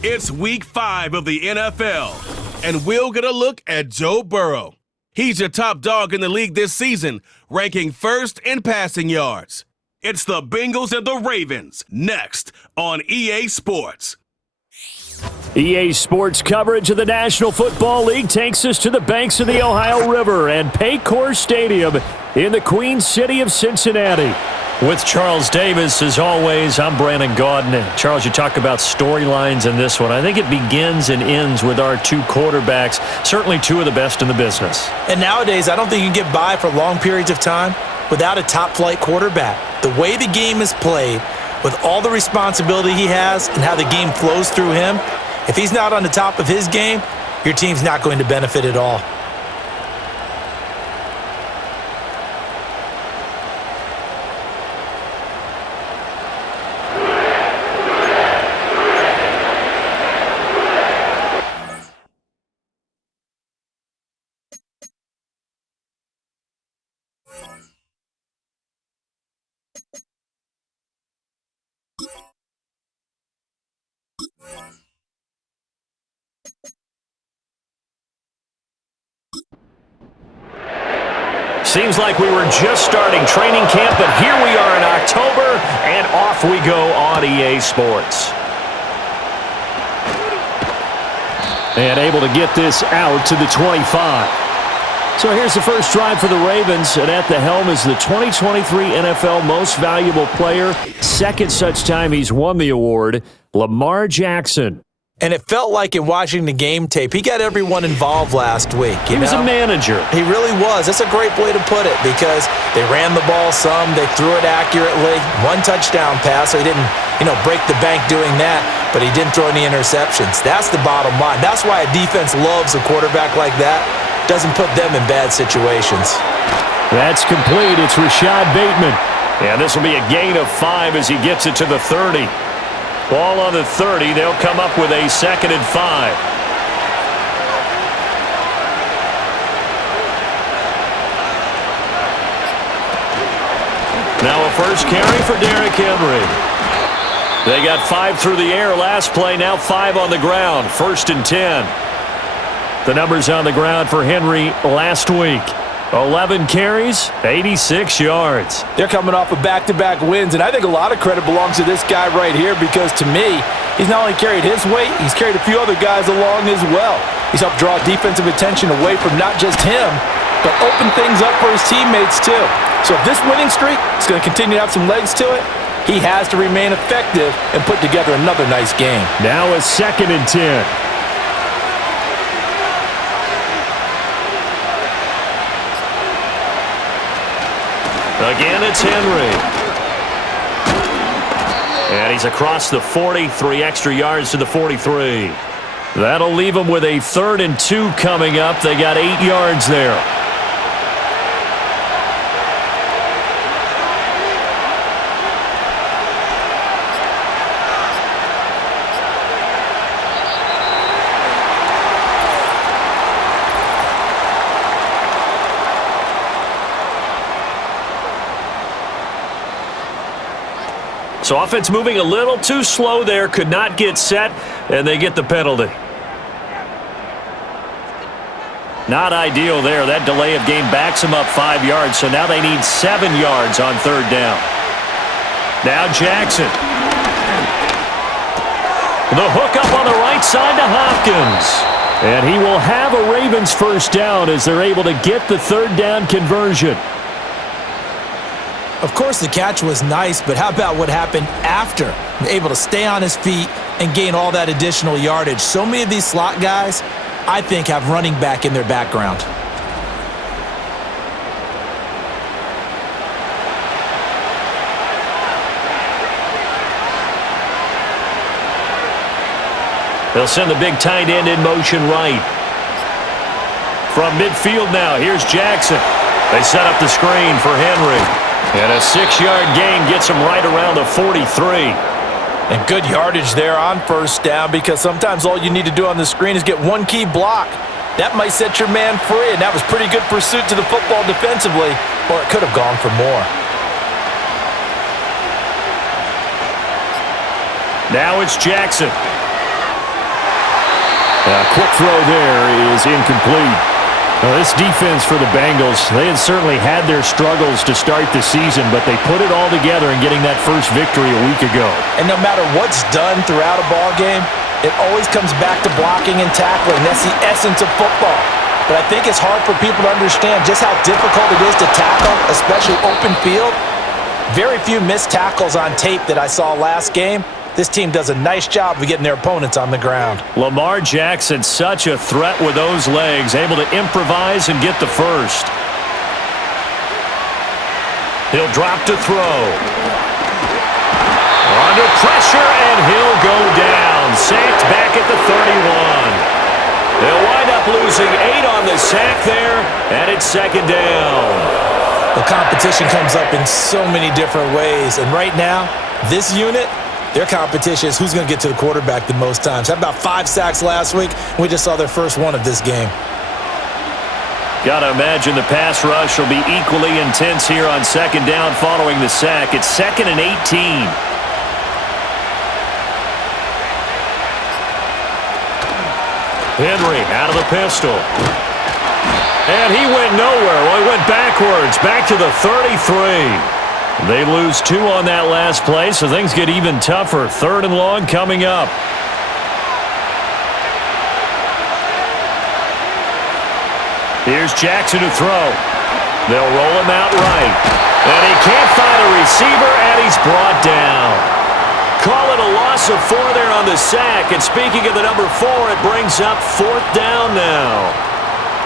It's week 5 of the NFL, and we'll get a look at Joe Burrow. He's your top dog in the league this season, ranking first in passing yards. It's the Bengals and the Ravens, next on EA Sports. EA Sports coverage of the National Football League takes us to the banks of the Ohio River and Paycor Stadium in the Queen City of Cincinnati. With Charles Davis, as always, I'm Brandon Gaudin. And Charles, you talk about storylines in this one. I think it begins and ends with our two quarterbacks, certainly two of the best in the business. And nowadays, I don't think you can get by for long periods of time without a top-flight quarterback. The way the game is played, with all the responsibility he has and how the game flows through him, if he's not on the top of his game, your team's not going to benefit at all. Seems like we were just starting training camp, but here we are in October, and off we go on EA Sports. And able to get this out to the 25. So here's the first drive for the Ravens, and at the helm is the 2023 NFL Most Valuable Player. Second such time he's won the award, Lamar Jackson. And it felt like in watching the game tape, he got everyone involved last week. He was a manager. He really was. That's a great way to put it because they ran the ball some, they threw it accurately. One touchdown pass, so he didn't, break the bank doing that, but he didn't throw any interceptions. That's the bottom line. That's why a defense loves a quarterback like that. Doesn't put them in bad situations. That's complete. It's Rashad Bateman. And this will be a gain of 5 as he gets it to the 30. Ball on the 30. They'll come up with a 2nd and 5. Now a first carry for Derrick Henry. They got 5 through the air last play. Now 5 on the ground. 1st and 10. The numbers on the ground for Henry last week. 11 carries, 86 yards. They're coming off of back-to-back wins, and I think a lot of credit belongs to this guy right here because, to me, he's not only carried his weight, he's carried a few other guys along as well. He's helped draw defensive attention away from not just him, but open things up for his teammates, too. So if this winning streak is going to continue to have some legs to it, he has to remain effective and put together another nice game. Now a 2nd and 10. Again, it's Henry. And he's across the 40, 3 extra yards to the 43. That'll leave him with a 3rd and 2 coming up. They got 8 yards there. So offense moving a little too slow there, could not get set, and they get the penalty. Not ideal there. That delay of game backs them up 5 yards, so now they need 7 yards on 3rd down. Now Jackson. The hook up on the right side to Hopkins. And he will have a Ravens first down as they're able to get the 3rd down conversion. Of course, the catch was nice, but how about what happened after? Able to stay on his feet and gain all that additional yardage. So many of these slot guys, I think, have running back in their background. They'll send the big tight end in motion right. From midfield now, here's Jackson. They set up the screen for Henry. And a 6-yard gain gets him right around the 43. And good yardage there on 1st down because sometimes all you need to do on the screen is get one key block. That might set your man free, and that was pretty good pursuit to the football defensively, or it could have gone for more. Now it's Jackson. Quick throw there is incomplete. Now, this defense for the Bengals, they had certainly had their struggles to start the season, but they put it all together in getting that first victory a week ago. And no matter what's done throughout a ball game, it always comes back to blocking and tackling. That's the essence of football. But I think it's hard for people to understand just how difficult it is to tackle, especially open field. Very few missed tackles on tape that I saw last game. This team does a nice job of getting their opponents on the ground. Lamar Jackson, such a threat with those legs, able to improvise and get the first. He'll drop to throw. Under pressure, and he'll go down. Sacked back at the 31. They'll wind up losing 8 on the sack there, and it's second down. The competition comes up in so many different ways, and right now, this unit, their competition is who's going to get to the quarterback the most times. Had about 5 sacks last week. We just saw their first one of this game. Got to imagine the pass rush will be equally intense here on second down following the sack. It's 2nd and 18. Henry out of the pistol. And he went nowhere. Well, he went backwards, back to the 33. They lose 2 on that last play, so things get even tougher. 3rd and long coming up. Here's Jackson to throw. They'll roll him out right. And he can't find a receiver, and he's brought down. Call it a loss of 4 there on the sack. And speaking of the number 4, it brings up 4th down now.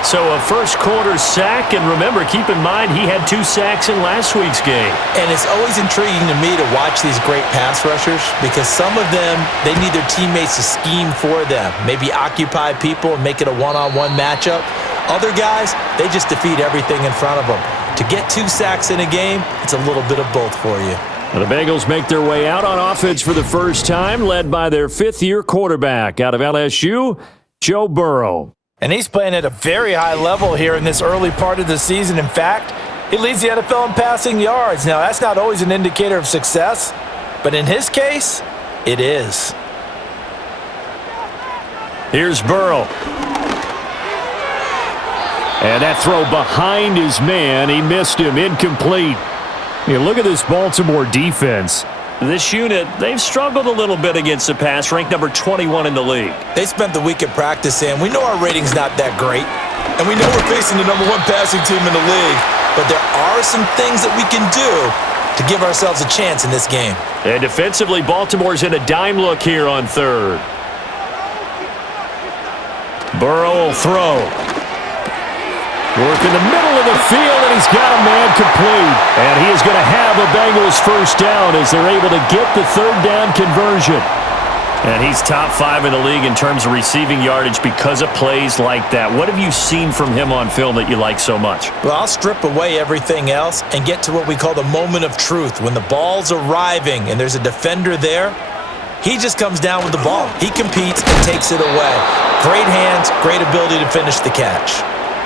So a first-quarter sack, and remember, keep in mind, he had 2 sacks in last week's game. And it's always intriguing to me to watch these great pass rushers because some of them, they need their teammates to scheme for them, maybe occupy people and make it a one-on-one matchup. Other guys, they just defeat everything in front of them. To get 2 sacks in a game, it's a little bit of both for you. The Bengals make their way out on offense for the first time, led by their 5th-year quarterback out of LSU, Joe Burrow. And he's playing at a very high level here in this early part of the season. In fact, he leads the NFL in passing yards. Now, that's not always an indicator of success, but in his case, it is. Here's Burrow. And that throw behind his man, he missed him, incomplete. You look at this Baltimore defense. This unit, they've struggled a little bit against the pass, ranked number 21 in the league. They spent the week at practice, and we know our rating's not that great. And we know we're facing the number 1 passing team in the league. But there are some things that we can do to give ourselves a chance in this game. And defensively, Baltimore's in a dime look here on 3rd. Burrow will throw. Work in the middle of the field, and he's got a man complete. And he is going to have a Bengals first down as they're able to get the 3rd down conversion. And he's top 5 in the league in terms of receiving yardage because of plays like that. What have you seen from him on film that you like so much? Well, I'll strip away everything else and get to what we call the moment of truth. When the ball's arriving and there's a defender there, he just comes down with the ball. He competes and takes it away. Great hands, great ability to finish the catch.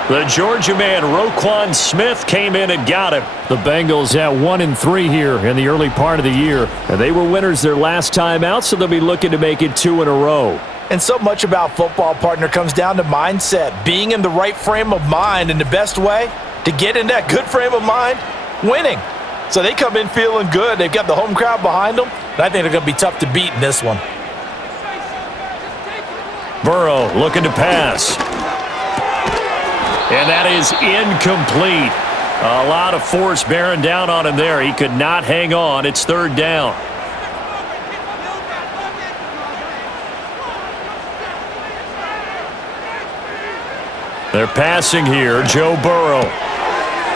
The Georgia man, Roquan Smith, came in and got him. The Bengals at 1-3 here in the early part of the year. And they were winners their last time out, so they'll be looking to make it 2 in a row. And so much about football, partner, comes down to mindset. Being in the right frame of mind, and the best way to get in that good frame of mind, winning. So they come in feeling good. They've got the home crowd behind them. And I think they're going to be tough to beat in this one. Burrow looking to pass. And that is incomplete. A lot of force bearing down on him there. He could not hang on. It's 3rd down. They're passing here. Joe Burrow.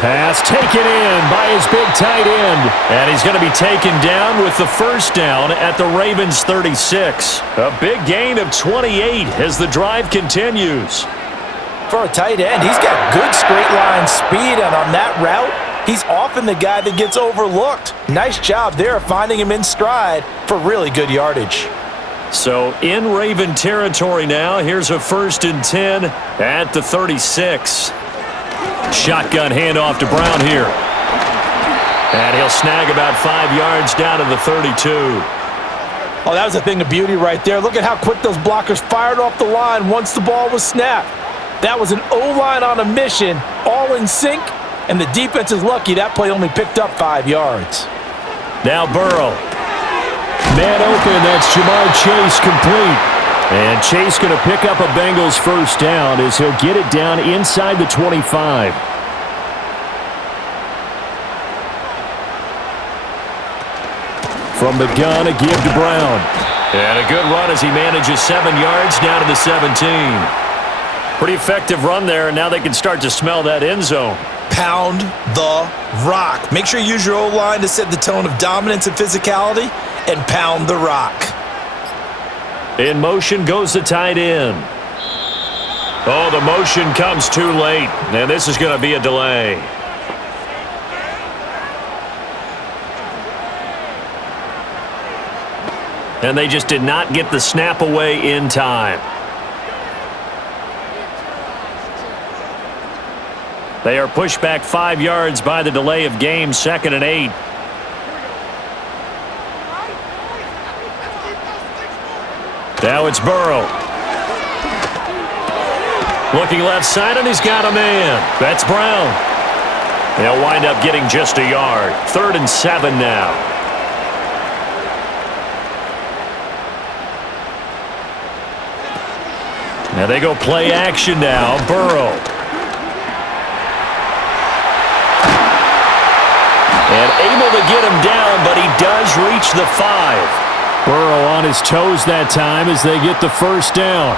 Pass taken in by his big tight end. And he's going to be taken down with the first down at the Ravens 36. A big gain of 28 as the drive continues. For a tight end, he's got good straight line speed, and on that route, he's often the guy that gets overlooked. Nice job there finding him in stride for really good yardage. So in Raven territory now, here's a 1st and 10 at the 36. Shotgun handoff to Brown here. And he'll snag about 5 yards down to the 32. Oh, that was a thing of beauty right there. Look at how quick those blockers fired off the line once the ball was snapped. That was an O-line on a mission, all in sync, and the defense is lucky that play only picked up 5 yards. Now Burrow. Man open, that's Jamar Chase complete. And Chase going to pick up a Bengals first down as he'll get it down inside the 25. From the gun, a give to Brown. And a good run as he manages 7 yards down to the 17. Pretty effective run there, and now they can start to smell that end zone. Pound the rock. Make sure you use your O-line to set the tone of dominance and physicality, and pound the rock. In motion goes the tight end. Oh, the motion comes too late, and this is going to be a delay. And they just did not get the snap away in time. They are pushed back 5 yards by the delay of game, 2nd and 8. Now it's Burrow. Looking left side, and he's got a man. That's Brown. They'll wind up getting just a yard. 3rd and 7 now. Now they go play action now. Burrow. And able to get him down, but he does reach the 5. Burrow on his toes that time as they get the first down.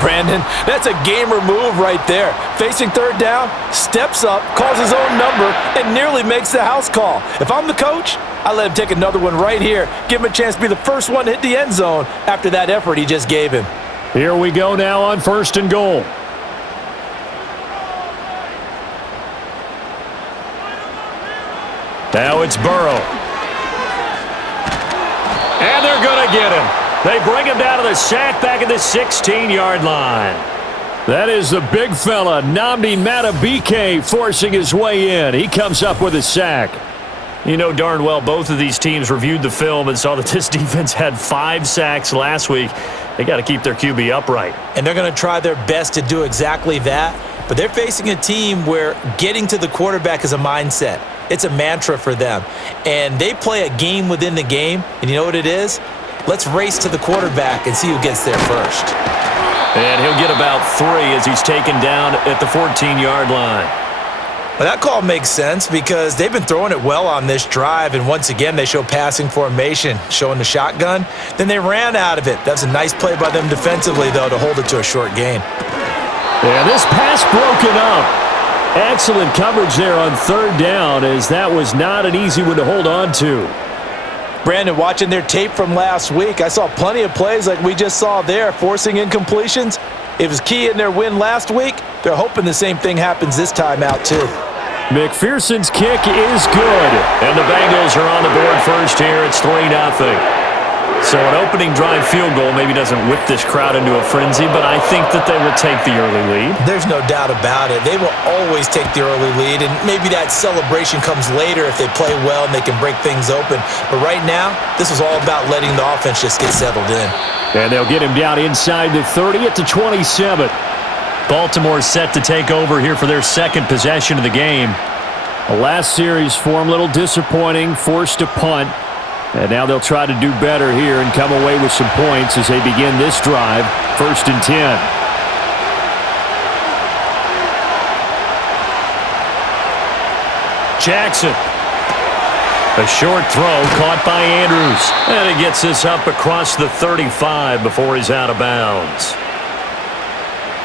Brandon, that's a gamer move right there. Facing 3rd down, steps up, calls his own number, and nearly makes the house call. If I'm the coach, I let him take another one right here. Give him a chance to be the first one to hit the end zone after that effort he just gave him. Here we go now on 1st and goal. Now it's Burrow. And they're going to get him. They bring him down to the sack back at the 16-yard line. That is the big fella, Nnamdi Madubuike, forcing his way in. He comes up with a sack. You know darn well both of these teams reviewed the film and saw that this defense had 5 sacks last week. They got to keep their QB upright. And they're going to try their best to do exactly that. But they're facing a team where getting to the quarterback is a mindset. It's a mantra for them. And they play a game within the game. And you know what it is? Let's race to the quarterback and see who gets there first. And he'll get about 3 as he's taken down at the 14-yard line. Well, that call makes sense because they've been throwing it well on this drive, and once again they show passing formation, showing the shotgun. Then they ran out of it. That's a nice play by them defensively, though, to hold it to a short gain. Yeah, this pass broken up. Excellent coverage there on 3rd down, as that was not an easy one to hold on to. Brandon, watching their tape from last week, I saw plenty of plays like we just saw there, forcing incompletions. It was key in their win last week. They're hoping the same thing happens this time out, too. McPherson's kick is good. And the Bengals are on the board first here. It's 3-0. So an opening drive field goal maybe doesn't whip this crowd into a frenzy, but I think that they will take the early lead. There's no doubt about it. They will always take the early lead, and maybe that celebration comes later if they play well and they can break things open. But right now, this is all about letting the offense just get settled in. And they'll get him down inside the 30 at the 27. Baltimore set to take over here for their 2nd possession of the game. The last series for them, a little disappointing, forced to punt. And now they'll try to do better here and come away with some points as they begin this drive, 1st and 10. Jackson. A short throw caught by Andrews. And he gets this up across the 35 before he's out of bounds.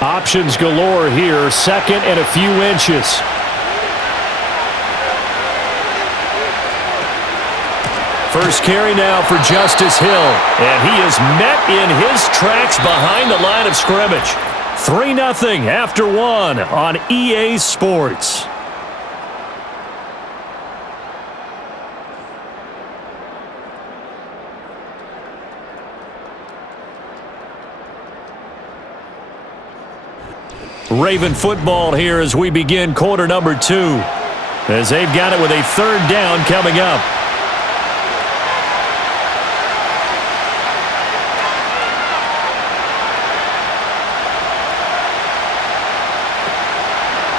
Options galore here, 2nd and a few inches. First carry now for Justice Hill. And he is met in his tracks behind the line of scrimmage. 3-0 after 1 on EA Sports. Raven football here as we begin quarter number 2. As they've got it with a 3rd down coming up.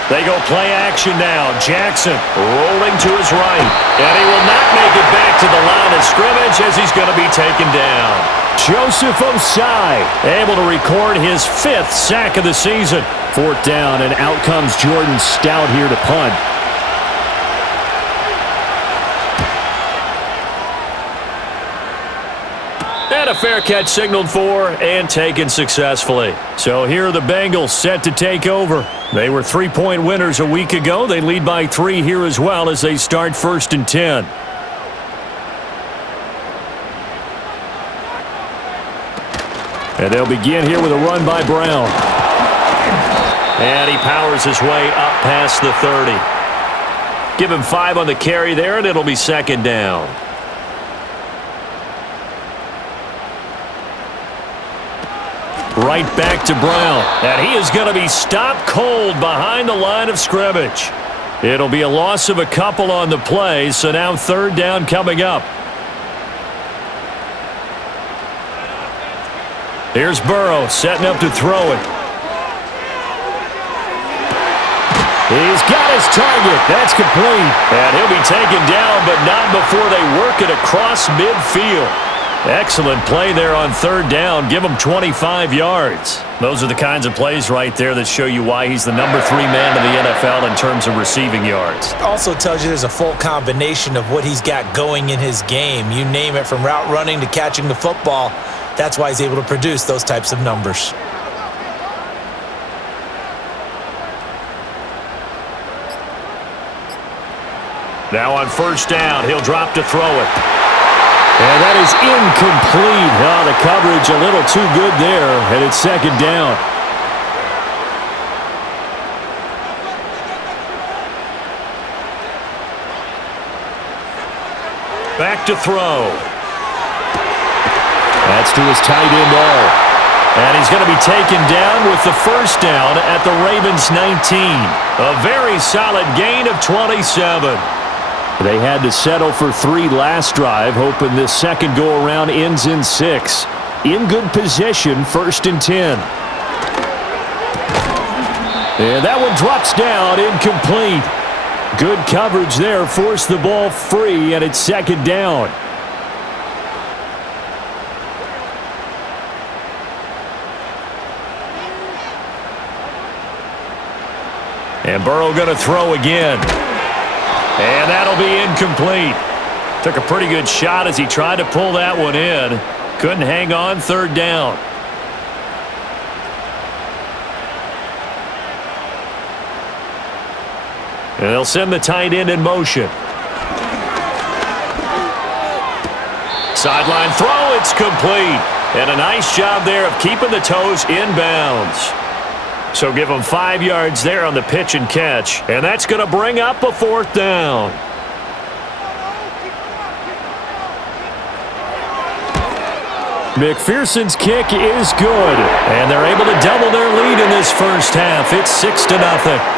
They go play action now. Jackson rolling to his right. And he will not make it back to the line of scrimmage as he's going to be taken down. Joseph Osai able to record his 5th sack of the season. 4th down, and out comes Jordan Stout here to punt. And a fair catch signaled for and taken successfully. So here are the Bengals set to take over. They were 3-point winners a week ago. They lead by 3 here as well as they start 1st and 10. And they'll begin here with a run by Brown. And he powers his way up past the 30. Give him 5 on the carry there, and it'll be 2nd down. Right back to Brown. And he is going to be stopped cold behind the line of scrimmage. It'll be a loss of a couple on the play, so now 3rd down coming up. Here's Burrow setting up to throw it. He's got his target. That's complete. And he'll be taken down, but not before they work it across midfield. Excellent play there on 3rd down. Give him 25 yards. Those are the kinds of plays right there that show you why he's the number 3 man in the NFL in terms of receiving yards. Also tells you there's a full combination of what he's got going in his game. You name it, from route running to catching the football. That's why he's able to produce those types of numbers. Now on 1st down, he'll drop to throw it. And that is incomplete. Oh, the coverage a little too good there, and it's 2nd down. Back to throw. That's to his tight end all. And he's going to be taken down with the 1st down at the Ravens 19. A very solid gain of 27. They had to settle for 3 last drive, hoping this second go-around ends in 6. In good position, 1st and 10. And that one drops down, incomplete. Good coverage there, forced the ball free, and it's 2nd down. And Burrow going to throw again. And that'll be incomplete. Took a pretty good shot as he tried to pull that one in. Couldn't hang on, 3rd down. And they'll send the tight end in motion. Sideline throw, it's complete. And a nice job there of keeping the toes inbounds. So give them 5 yards there on the pitch and catch. And that's going to bring up a 4th down. McPherson's kick is good. And they're able to double their lead in this 1st half. It's 6-0.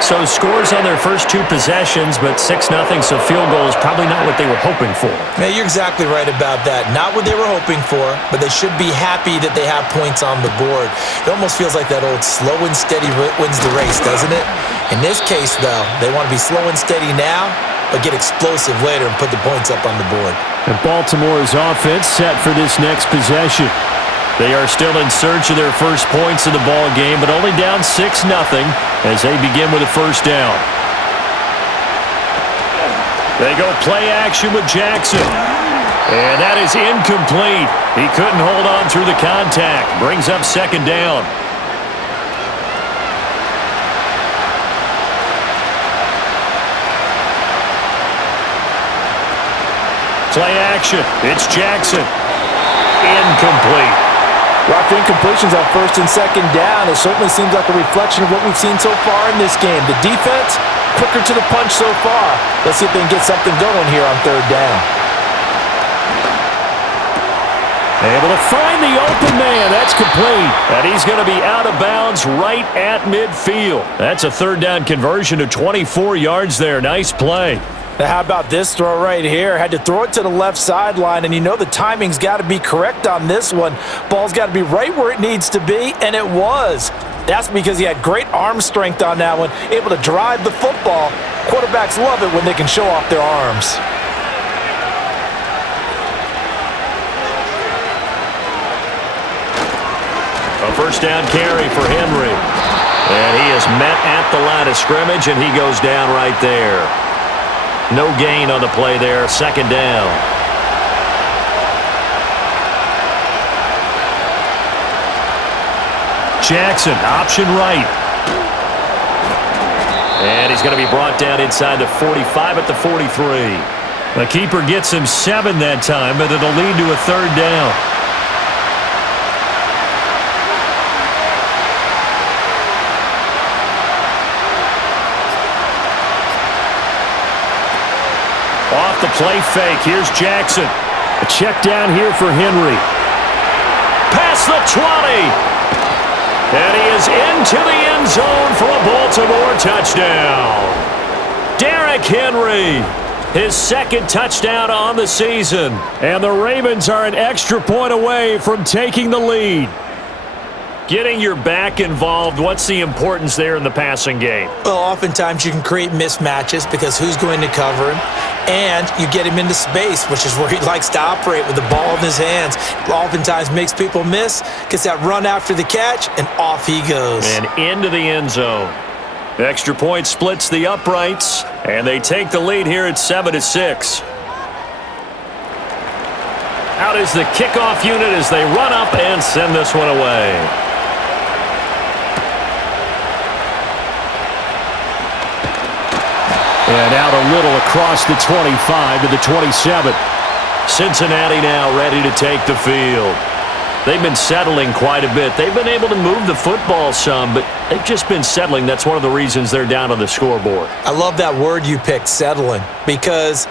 So scores on their first 2 possessions, but 6-0, so field goal is probably not what they were hoping for. Yeah, you're exactly right about that. Not what they were hoping for, but they should be happy that they have points on the board. It almost feels like that old slow and steady wins the race, doesn't it? In this case, though, they want to be slow and steady now, but get explosive later and put the points up on the board. And Baltimore's offense set for this next possession. They are still in search of their first points in the ball game, but only down 6-0 as they begin with a 1st down. They go play action with Jackson. And that is incomplete. He couldn't hold on through the contact. Brings up 2nd down. Play action. It's Jackson. Incomplete. Rough incompletions on 1st and 2nd down. It certainly seems like a reflection of what we've seen so far in this game. The defense, quicker to the punch so far. Let's see if they can get something going here on 3rd down. Able to find the open man. That's complete. And he's going to be out of bounds right at midfield. That's a 3rd down conversion of 24 yards there. Nice play. Now, how about this throw right here? Had to throw it to the left sideline, and you know the timing's got to be correct on this one. Ball's got to be right where it needs to be, and it was. That's because he had great arm strength on that one, able to drive the football. Quarterbacks love it when they can show off their arms. A first down carry for Henry. And he is met at the line of scrimmage, and he goes down right there. No gain on the play there, second down. Jackson, option right. And he's going to be brought down inside the 45 at the 43. The keeper gets him 7 that time, but it'll lead to a third down. Off the play fake. Here's Jackson. A check down here for Henry. Past the 20. And he is into the end zone for a Baltimore touchdown. Derrick Henry, his second touchdown on the season. And the Ravens are an extra point away from taking the lead. Getting your back involved, what's the importance there in the passing game? Well, oftentimes you can create mismatches because who's going to cover him? And you get him into space, which is where he likes to operate with the ball in his hands. Oftentimes makes people miss, gets that run after the catch, and off he goes. And into the end zone. The extra point splits the uprights, and they take the lead here at 7-6. Out is the kickoff unit as they run up and send this one away. And out a little across the 25 to the 27. Cincinnati now ready to take the field. They've been settling quite a bit. They've been able to move the football some, but they've just been settling. That's one of the reasons they're down on the scoreboard. I love that word you picked, settling, because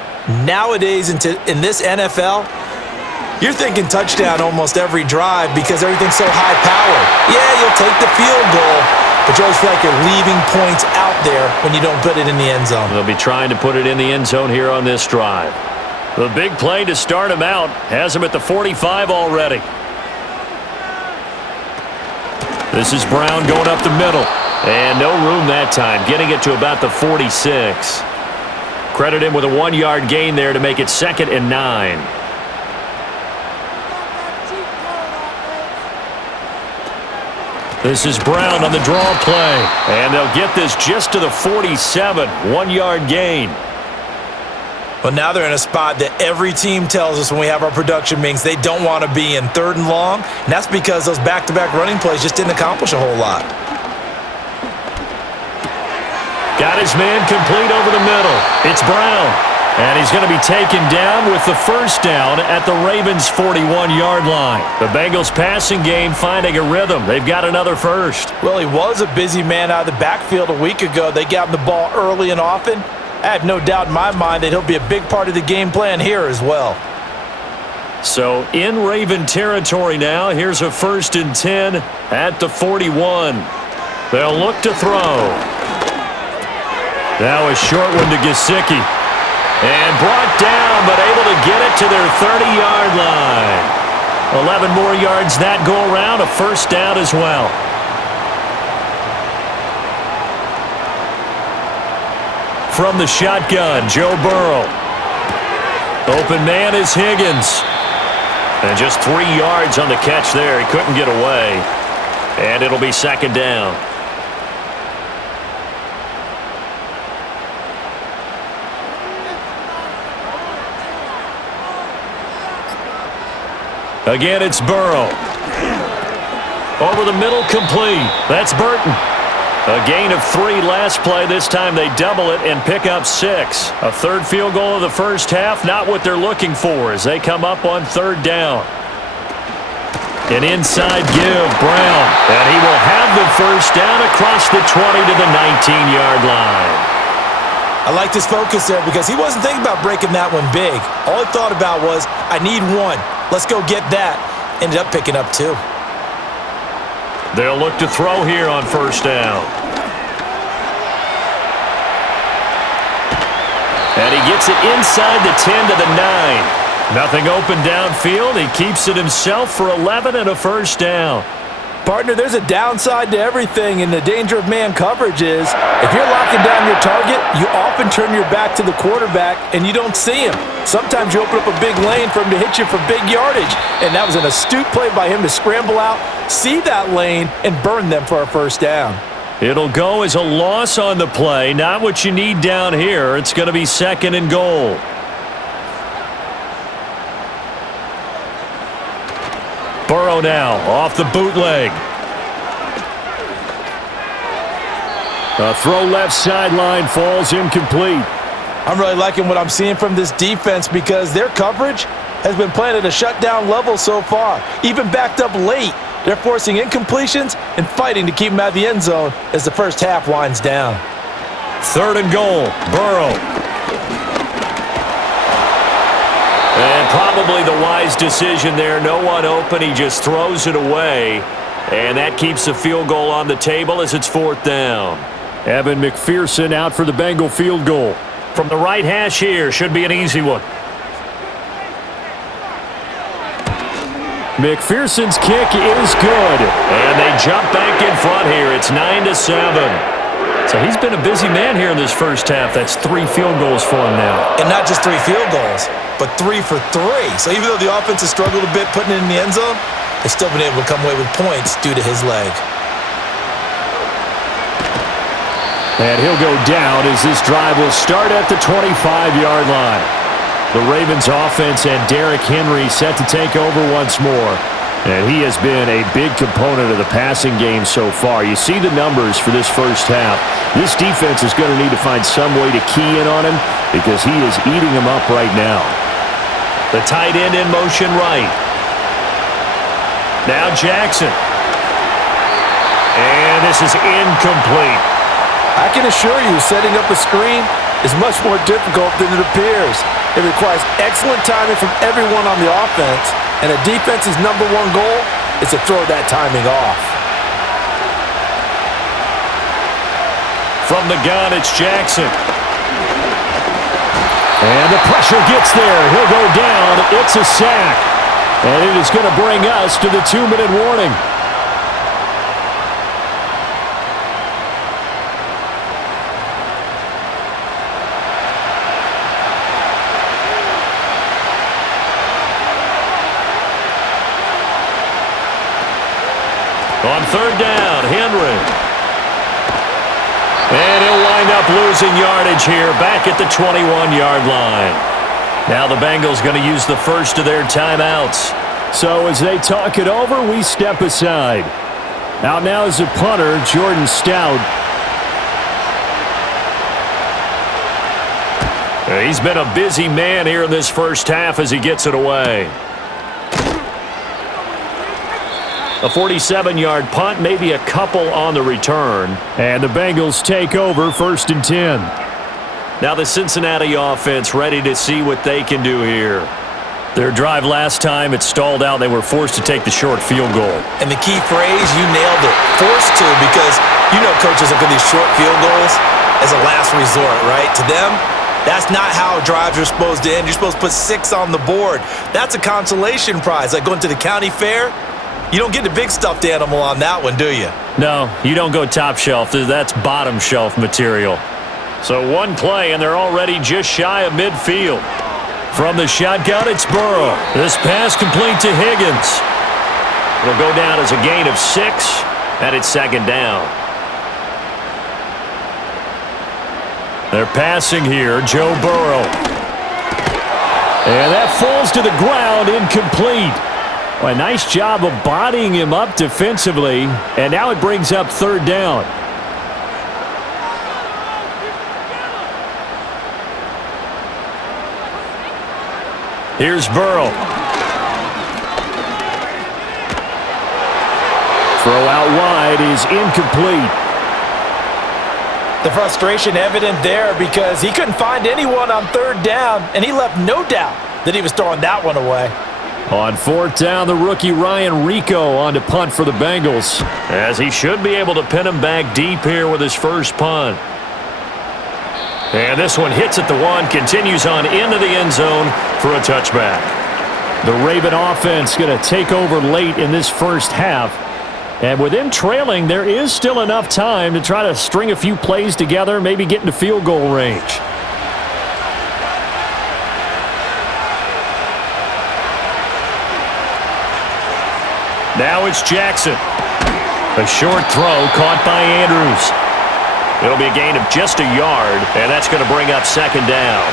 nowadays in this NFL, you're thinking touchdown almost every drive because everything's so high-powered. Yeah, you'll take the field goal, but you always feel like you're leaving points out there when you don't put it in the end zone. They'll be trying to put it in the end zone here on this drive. The big play to start him out has him at the 45 already. This is Brown going up the middle. And no room that time, getting it to about the 46. Credit him with a 1-yard gain there to make it 2nd and 9. This is Brown on the draw play. And they'll get this just to the 47. 1-yard gain. Well, now they're in a spot that every team tells us when we have our production meetings they don't want to be in, 3rd and long. And that's because those back-to-back running plays just didn't accomplish a whole lot. Got his man complete over the middle. It's Brown. And he's going to be taken down with the first down at the Ravens' 41-yard line. The Bengals passing game finding a rhythm. They've got another first. Well, he was a busy man out of the backfield a week ago. They got him the ball early and often. I have no doubt in my mind that he'll be a big part of the game plan here as well. So in Raven territory now, here's a 1st and 10 at the 41. They'll look to throw. Now a short one to Gesicki. And brought down, but able to get it to their 30-yard line. 11 more yards that go around, a first down as well. From the shotgun, Joe Burrow. Open man is Higgins. And just 3 yards on the catch there. He couldn't get away. And it'll be 2nd down. Again, it's Burrow. Over the middle, complete. That's Burton. A gain of 3 last play. This time they double it and pick up 6. A 3rd field goal of the first half, not what they're looking for as they come up on 3rd down. An inside give, Brown. And he will have the first down across the 20 to the 19-yard line. I liked his focus there because he wasn't thinking about breaking that one big. All he thought about was, I need 1. Let's go get that. Ended up picking up 2. They'll look to throw here on 1st down. And he gets it inside the 10 to the 9. Nothing open downfield. He keeps it himself for 11 and a first down. Partner, there's a downside to everything, and the danger of man coverage is if you're locking down your target, you often turn your back to the quarterback and you don't see him. Sometimes you open up a big lane for him to hit you for big yardage, and that was an astute play by him to scramble out, see that lane, and burn them for a first down. It'll go as a loss on the play, not what you need down here. It's going to be 2nd and goal. Burrow now off the bootleg. A throw left sideline falls incomplete. I'm really liking what I'm seeing from this defense because their coverage has been playing at a shutdown level so far. Even backed up late, they're forcing incompletions and fighting to keep them out of the end zone as the first half winds down. 3rd and goal, Burrow. And probably the wise decision there. No one open. He just throws it away. And that keeps the field goal on the table as it's 4th down. Evan McPherson out for the Bengal field goal. From the right hash here, should be an easy one. McPherson's kick is good. And they jump back in front here. It's 9-7. So he's been a busy man here in this first half. That's 3 field goals for him now. And not just 3 field goals, but 3 for 3. So even though the offense has struggled a bit putting it in the end zone, they've still been able to come away with points due to his leg. And he'll go down as this drive will start at the 25-yard line. The Ravens offense and Derrick Henry set to take over once more. And he has been a big component of the passing game so far. You see the numbers for this first half. This defense is going to need to find some way to key in on him because he is eating them up right now. The tight end in motion right. Now Jackson. And this is incomplete. I can assure you setting up a screen is much more difficult than it appears. It requires excellent timing from everyone on the offense, and a defense's #1 goal is to throw that timing off. From the gun, it's Jackson. And the pressure gets there. He'll go down. It's a sack. And it is going to bring us to the 2-minute warning. On 3rd down, Henry. And he'll wind up losing yardage here back at the 21-yard line. Now the Bengals going to use the first of their timeouts. So as they talk it over, we step aside. Out now is the punter, Jordan Stout. He's been a busy man here in this first half as he gets it away. A 47-yard punt, maybe a couple on the return. And the Bengals take over 1st and 10. Now the Cincinnati offense ready to see what they can do here. Their drive last time, it stalled out. They were forced to take the short field goal. And the key phrase, you nailed it, forced to, because you know coaches look at these short field goals as a last resort, right? To them, that's not how drives are supposed to end. You're supposed to put 6 on the board. That's a consolation prize, like going to the county fair. You don't get the big stuffed animal on that one, do you? No, you don't go top shelf. That's bottom shelf material. So one play, and they're already just shy of midfield. From the shotgun, it's Burrow. This pass complete to Higgins. It'll go down as a gain of 6, and it's 2nd down. They're passing here, Joe Burrow. And that falls to the ground, incomplete. Well, a nice job of bodying him up defensively, and now it brings up 3rd down. Here's Burrow. Throw out wide is incomplete. The frustration evident there because he couldn't find anyone on 3rd down, and he left no doubt that he was throwing that one away. On 4th down, the rookie Ryan Rico on to punt for the Bengals, as he should be able to pin him back deep here with his first punt. And this one hits at the 1, continues on into the end zone for a touchback. The Raven offense going to take over late in this first half. And with them trailing, there is still enough time to try to string a few plays together, maybe get into field goal range. Now it's Jackson. A short throw caught by Andrews. It'll be a gain of just a yard, and that's going to bring up second down.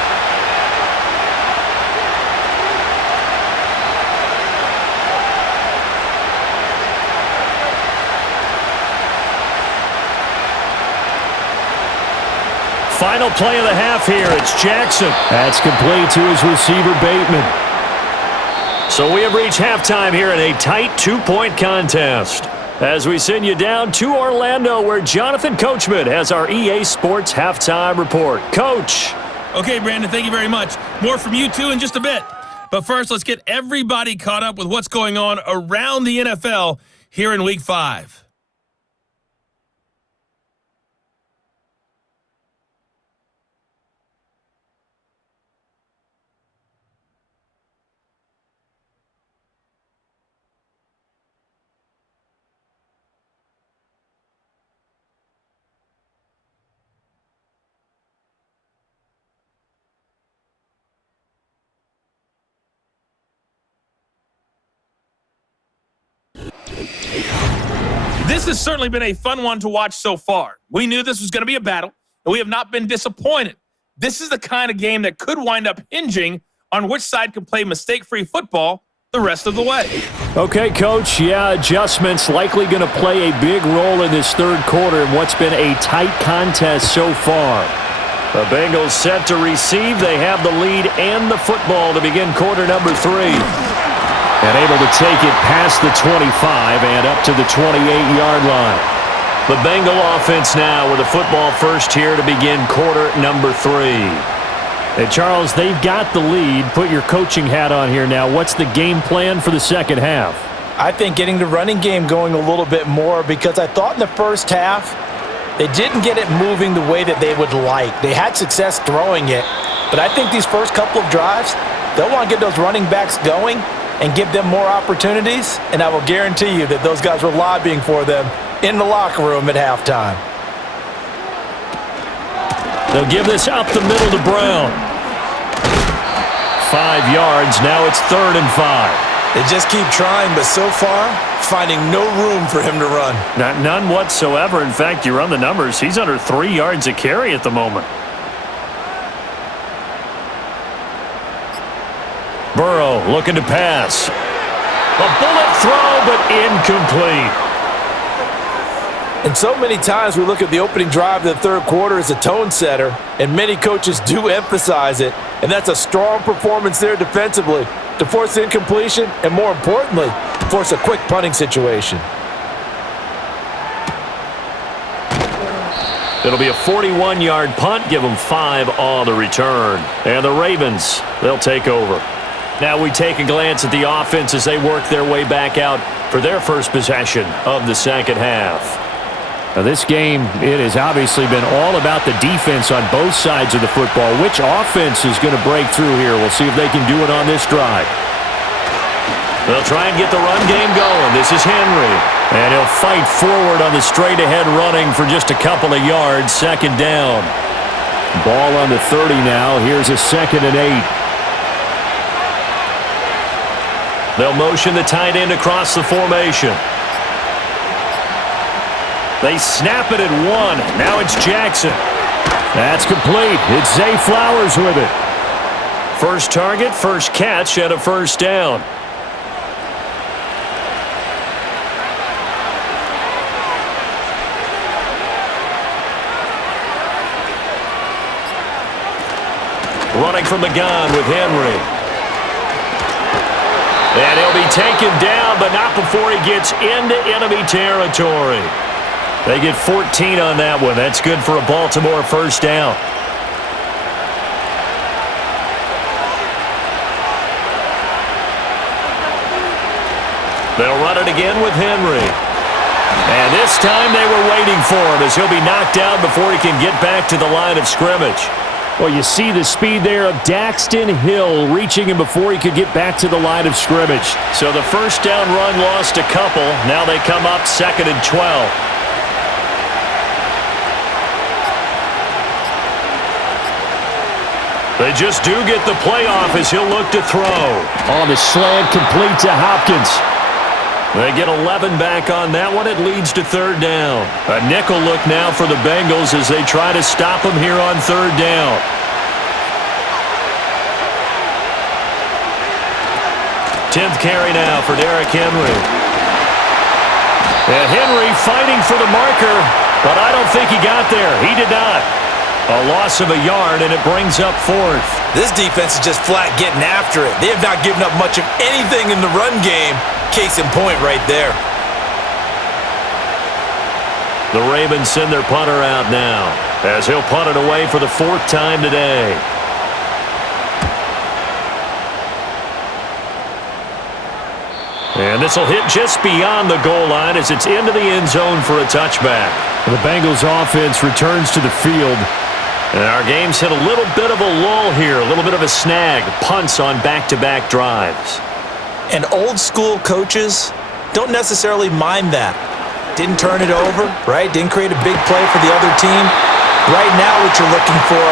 Final play of the half here. It's Jackson. That's complete to his receiver, Bateman. So we have reached halftime here in a tight 2-point contest. As we send you down to Orlando, where Jonathan Coachman has our EA Sports halftime report. Coach. Okay, Brandon, thank you very much. More from you, too, in just a bit. But first, let's get everybody caught up with what's going on around the NFL here in Week 5. This has certainly been a fun one to watch so far. We knew this was going to be a battle, and we have not been disappointed. This is the kind of game that could wind up hinging on which side can play mistake-free football the rest of the way. Okay, Coach, adjustments likely going to play a big role in this third quarter in what's been a tight contest so far. The Bengals set to receive. They have the lead and the football to begin quarter number 3. And able to take it past the 25 and up to the 28-yard line. The Bengal offense now with a football first here to begin quarter number 3. And Charles, they've got the lead. Put your coaching hat on here now. What's the game plan for the second half? I think getting the running game going a little bit more, because I thought in the first half they didn't get it moving the way that they would like. They had success throwing it, but I think these first couple of drives, they'll want to get those running backs going and give them more opportunities, and I will guarantee you that those guys were lobbying for them in the locker room at halftime. They'll give this up the middle to Brown. 5 yards, now it's 3rd and 5. They just keep trying, but so far, finding no room for him to run. None whatsoever. In fact, you run the numbers, he's under 3 yards a carry at the moment. Burrow looking to pass. A bullet throw, but incomplete. And so many times we look at the opening drive of the third quarter as a tone setter, and many coaches do emphasize it, and that's a strong performance there defensively to force incompletion and, more importantly, force a quick punting situation. It'll be a 41-yard punt, give them 5 on the return. And the Ravens, they'll take over. Now we take a glance at the offense as they work their way back out for their first possession of the second half. Now this game, it has obviously been all about the defense on both sides of the football. Which offense is going to break through here? We'll see if they can do it on this drive. They'll try and get the run game going. This is Henry. And he'll fight forward on the straight-ahead running for just a couple of yards. Second down. Ball on the 30 now. Here's a 2nd and 8. They'll motion the tight end across the formation. They snap it at 1. Now it's Jackson. That's complete. It's Zay Flowers with it. First target, first catch, and a first down. Running from the gun with Henry. And he'll be taken down, but not before he gets into enemy territory. They get 14 on that one. That's good for a Baltimore first down. They'll run it again with Henry. And this time they were waiting for him as he'll be knocked down before he can get back to the line of scrimmage. Well, you see the speed there of Daxton Hill reaching him before he could get back to the line of scrimmage. So the first down run lost a couple. Now they come up 2nd and 12. They just do get the play off as he'll look to throw. On the slant, complete to Hopkins. They get 11 back on that one. It leads to 3rd down. A nickel look now for the Bengals as they try to stop him here on 3rd down. Tenth carry now for Derrick Henry. And Henry fighting for the marker, but I don't think he got there. He did not. A loss of a yard, and it brings up 4th. This defense is just flat getting after it. They have not given up much of anything in the run game. Case in point right there. The Ravens send their punter out now as he'll punt it away for the 4th time today. And this will hit just beyond the goal line as it's into the end zone for a touchback. The Bengals offense returns to the field. And our game's hit a little bit of a lull here, a little bit of a snag. Punts on back-to-back drives. And old school coaches don't necessarily mind that. Didn't turn it over, right? Didn't create a big play for the other team. Right now what you're looking for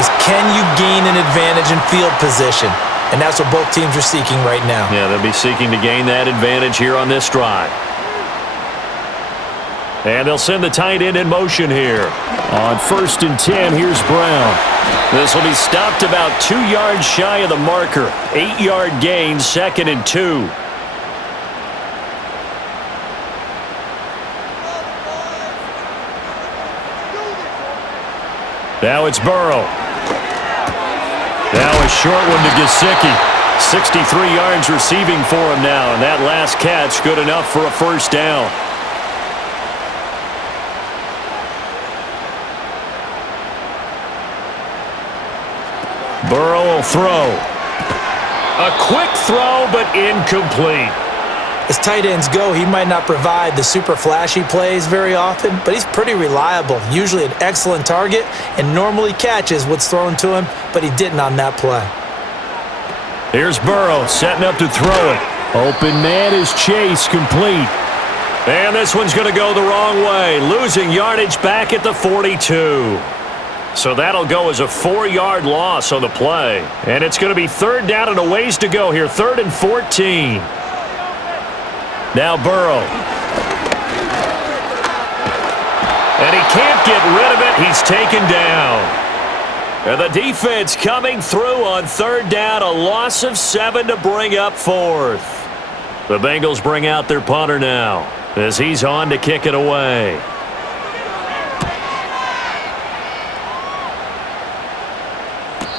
is can you gain an advantage in field position? And that's what both teams are seeking right now. Yeah, they'll be seeking to gain that advantage here on this drive. And they'll send the tight end in motion here. On 1st and 10, here's Brown. This will be stopped about 2 yards shy of the marker. 8-yard gain, 2nd and 2. Now it's Burrow. Now a short one to Gesicki. 63 yards receiving for him now, and that last catch good enough for a 1st down. Burrow will throw. A quick throw, but incomplete. As tight ends go, he might not provide the super flashy plays very often, but he's pretty reliable. Usually an excellent target and normally catches what's thrown to him, but he didn't on that play. Here's Burrow setting up to throw it. Open man is Chase, complete. And this one's going to go the wrong way, losing yardage back at the 42. So that'll go as a 4-yard loss on the play. And it's going to be 3rd down and a ways to go here, 3rd and 14. Now Burrow. And he can't get rid of it. He's taken down. And the defense coming through on 3rd down. A loss of 7 to bring up 4th. The Bengals bring out their punter now as he's on to kick it away.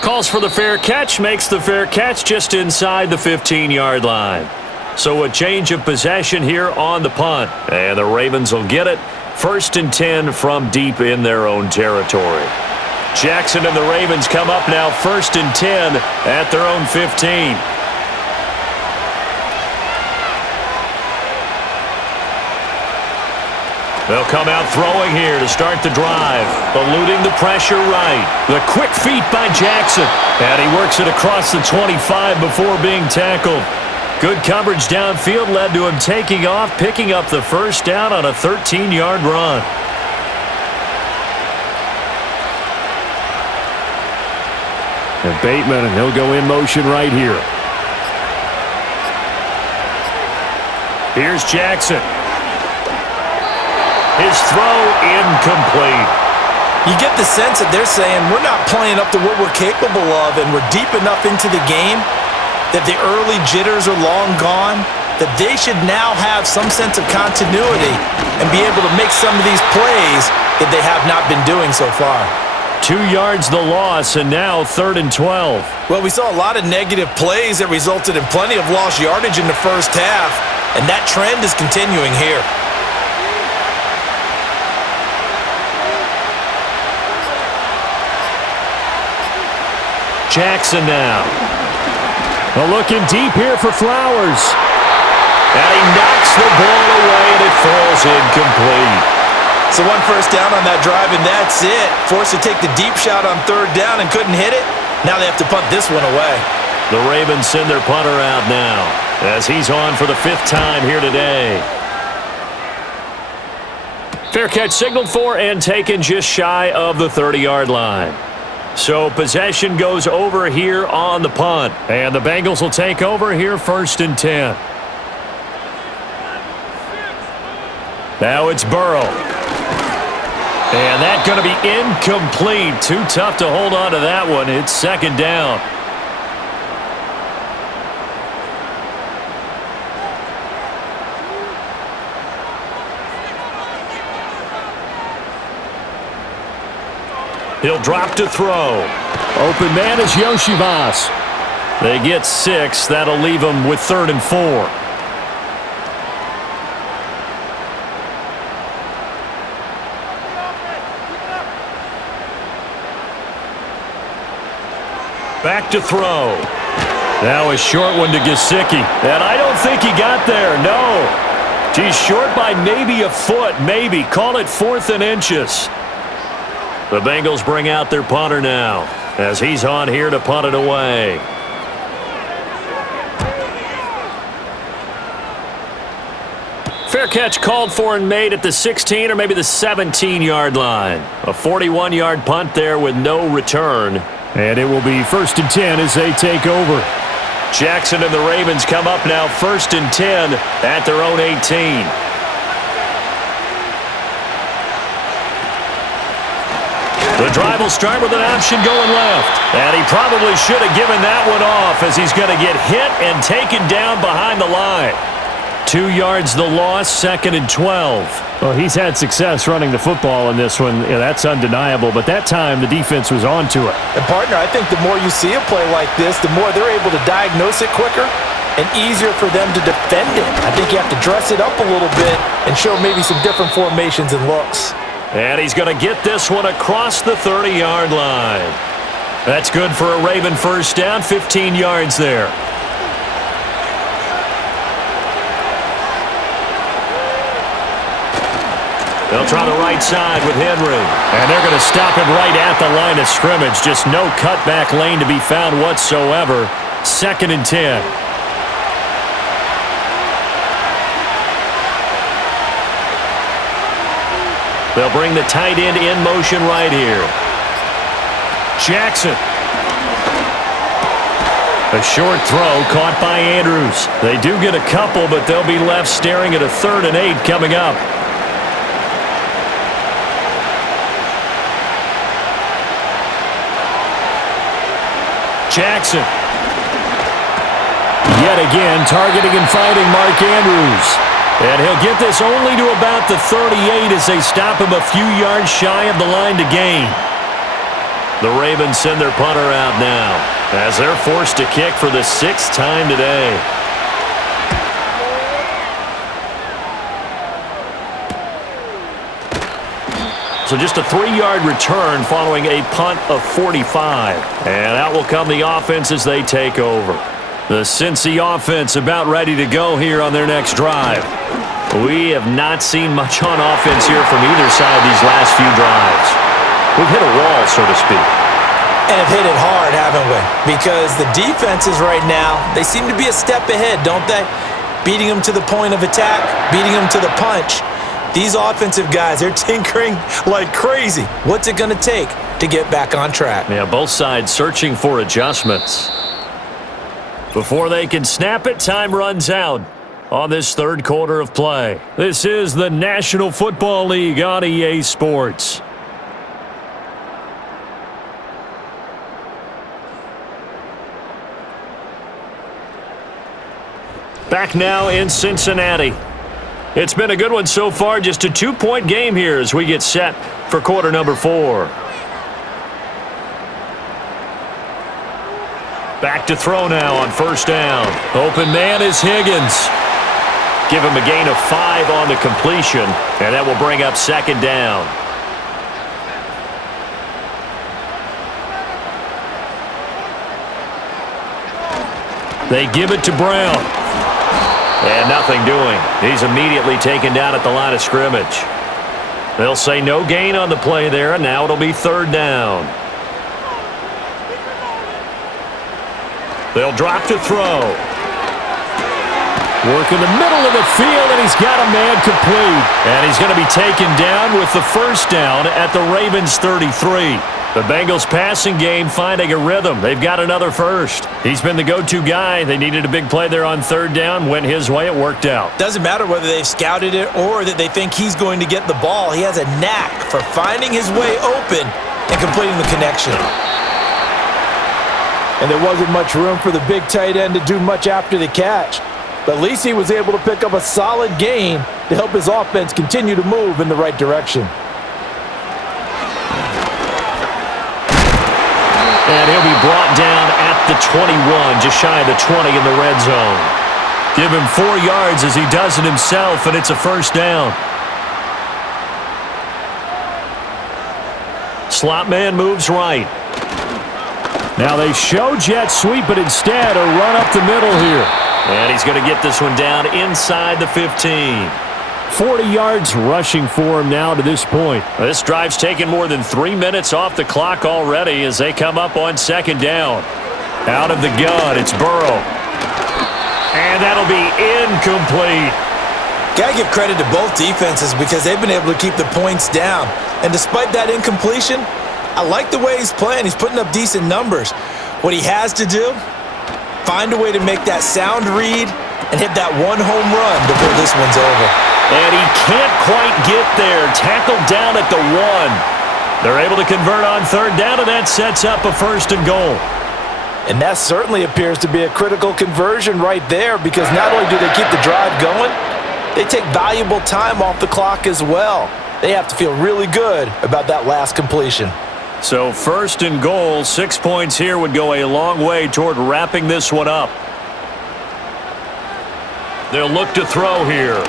Calls for the fair catch, makes the fair catch just inside the 15-yard line. So a change of possession here on the punt. And the Ravens will get it. 1st and 10 from deep in their own territory. Jackson and the Ravens come up now 1st and 10 at their own 15. They'll come out throwing here to start the drive. Eluding the pressure right. The quick feet by Jackson. And he works it across the 25 before being tackled. Good coverage downfield led to him taking off, picking up the 1st down on a 13-yard run. And Bateman, and he'll go in motion right here. Here's Jackson. His throw incomplete. You get the sense that they're saying we're not playing up to what we're capable of and we're deep enough into the game that the early jitters are long gone, that they should now have some sense of continuity and be able to make some of these plays that they have not been doing so far. 2 yards the loss, and now 3rd and 12. Well, we saw a lot of negative plays that resulted in plenty of lost yardage in the first half, and that trend is continuing here. Jackson now. Looking deep here for Flowers. And he knocks the ball away, and it falls incomplete. So one first down on that drive, and that's it. Forced to take the deep shot on third down and couldn't hit it. Now they have to punt this one away. The Ravens send their punter out now as he's on for the 5th time here today. Fair catch signaled for and taken just shy of the 30-yard line. So possession goes over here on the punt. And the Bengals will take over here 1st and 10. Now it's Burrow. And that's going to be incomplete. Too tough to hold on to that one. It's 2nd down. He'll drop to throw. Open man is Yoshivas. They get 6. That'll leave them with 3rd and 4. Back to throw. Now a short one to Gesicki. And I don't think he got there. No. He's short by maybe a foot. Maybe. Call it 4th and inches. The Bengals bring out their punter now as he's on here to punt it away. Fair catch called for and made at the 16 or maybe the 17-yard line. A 41-yard punt there with no return. And it will be 1st and 10 as they take over. Jackson and the Ravens come up now 1st and 10 at their own 18. The drive will start with an option going left. And he probably should have given that one off as he's going to get hit and taken down behind the line. 2 yards the loss, 2nd and 12. Well, he's had success running the football in this one. Yeah, that's undeniable. But that time, the defense was onto it. And, partner, I think the more you see a play like this, the more they're able to diagnose it quicker and easier for them to defend it. I think you have to dress it up a little bit and show maybe some different formations and looks. And he's going to get this one across the 30-yard line. That's good for a Raven first down, 15 yards there. They'll try the right side with Henry. And they're going to stop him right at the line of scrimmage. Just no cutback lane to be found whatsoever. 2nd and 10. They'll bring the tight end in motion right here. Jackson. A short throw caught by Andrews. They do get a couple, but they'll be left staring at a 3rd and 8 coming up. Jackson. Yet again, targeting and finding Mark Andrews. And he'll get this only to about the 38 as they stop him a few yards shy of the line to gain. The Ravens send their punter out now as they're forced to kick for the 6th time today. So just a 3-yard return following a punt of 45. And out will come the offense as they take over. The Cincy offense about ready to go here on their next drive. We have not seen much on offense here from either side these last few drives. We've hit a wall, so to speak. And have hit it hard, haven't we? Because the defenses right now, they seem to be a step ahead, don't they? Beating them to the point of attack, beating them to the punch. These offensive guys, they're tinkering like crazy. What's it going to take to get back on track? Yeah, both sides searching for adjustments. Before they can snap it, time runs out on this 3rd quarter of play. This is the National Football League on EA Sports. Back now in Cincinnati. It's been a good one so far, just a 2-point game here as we get set for quarter number 4. Back to throw now on 1st down. Open man is Higgins. Give him a gain of 5 on the completion, and that will bring up 2nd down. They give it to Brown. And nothing doing. He's immediately taken down at the line of scrimmage. They'll say no gain on the play there, and now it'll be third down. They'll drop to throw. Work in the middle of the field, and he's got a man complete. And he's going to be taken down with the first down at the Ravens' 33. The Bengals passing game finding a rhythm. They've got another first. He's been the go-to guy. They needed a big play there on third down. Went his way. It worked out. Doesn't matter whether they've scouted it or that they think he's going to get the ball. He has a knack for finding his way open and completing the connection. And there wasn't much room for the big tight end to do much after the catch. But at least he was able to pick up a solid gain to help his offense continue to move in the right direction. And he'll be brought down at the 21, just shy of the 20 in the red zone. Give him 4 yards as he does it himself, and it's a first down. Slot man moves right. Now they show jet sweep, but instead a run up the middle here. And he's going to get this one down inside the 15. 40 yards rushing for him now to this point. This drive's taken more than 3 minutes off the clock already as they come up on second down. Out of the gun, it's Burrow. And that'll be incomplete. Gotta give credit to both defenses because they've been able to keep the points down. And despite that incompletion, I like the way he's playing. He's putting up decent numbers. What he has to do, find a way to make that sound read and hit that one home run before this one's over. And he can't quite get there. Tackled down at the 1. They're able to convert on third down, and that sets up a first and goal. And that certainly appears to be a critical conversion right there because not only do they keep the drive going, they take valuable time off the clock as well. They have to feel really good about that last completion. So first and goal, 6 points here would go a long way toward wrapping this one up. They'll look to throw here.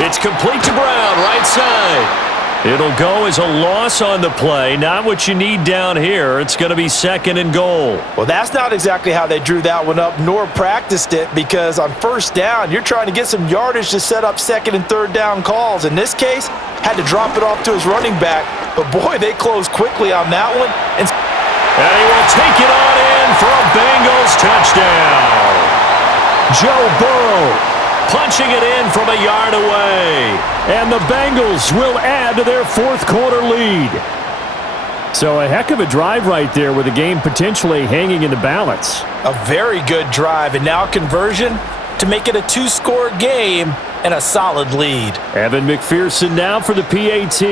It's complete to Brown, right side. It'll go as a loss on the play. Not what you need down here. It's going to be second and goal. Well, that's not exactly how they drew that one up nor practiced it because on first down, you're trying to get some yardage to set up second and third down calls. In this case, had to drop it off to his running back. But, boy, they closed quickly on that one. And he will take it on in for a Bengals touchdown. Joe Burrow punching it in from a yard away. And the Bengals will add to their fourth quarter lead. So a heck of a drive right there with the game potentially hanging in the balance. A very good drive, and now conversion to make it a 2-score game and a solid lead. Evan McPherson now for the PAT.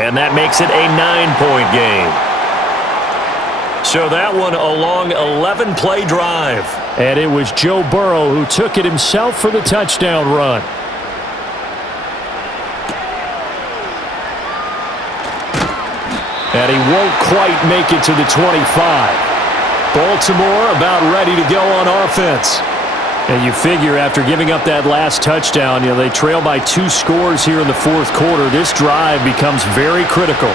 And that makes it a 9-point game. So that one a long 11-play drive. And it was Joe Burrow who took it himself for the touchdown run. And he won't quite make it to the 25. Baltimore about ready to go on offense. And you figure after giving up that last touchdown, they trail by 2 scores here in the fourth quarter. This drive becomes very critical.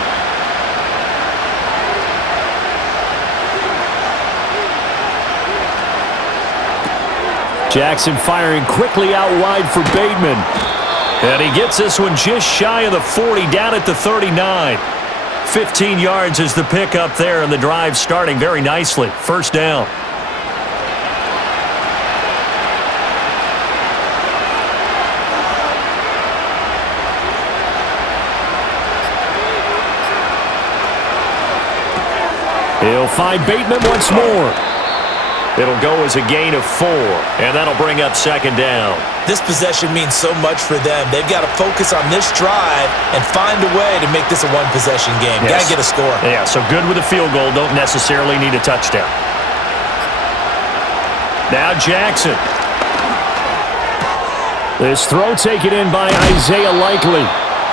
Jackson firing quickly out wide for Bateman. And he gets this one just shy of the 40, down at the 39. 15 yards is the pickup there, and the drive starting very nicely. First down. He'll find Bateman once more. It'll go as a gain of 4, and that'll bring up second down. This possession means so much for them. They've got to focus on this drive and find a way to make this a one-possession game. Yes. Got to get a score. Yeah, so good with a field goal. Don't necessarily need a touchdown. Now Jackson. This throw taken in by Isaiah Likely.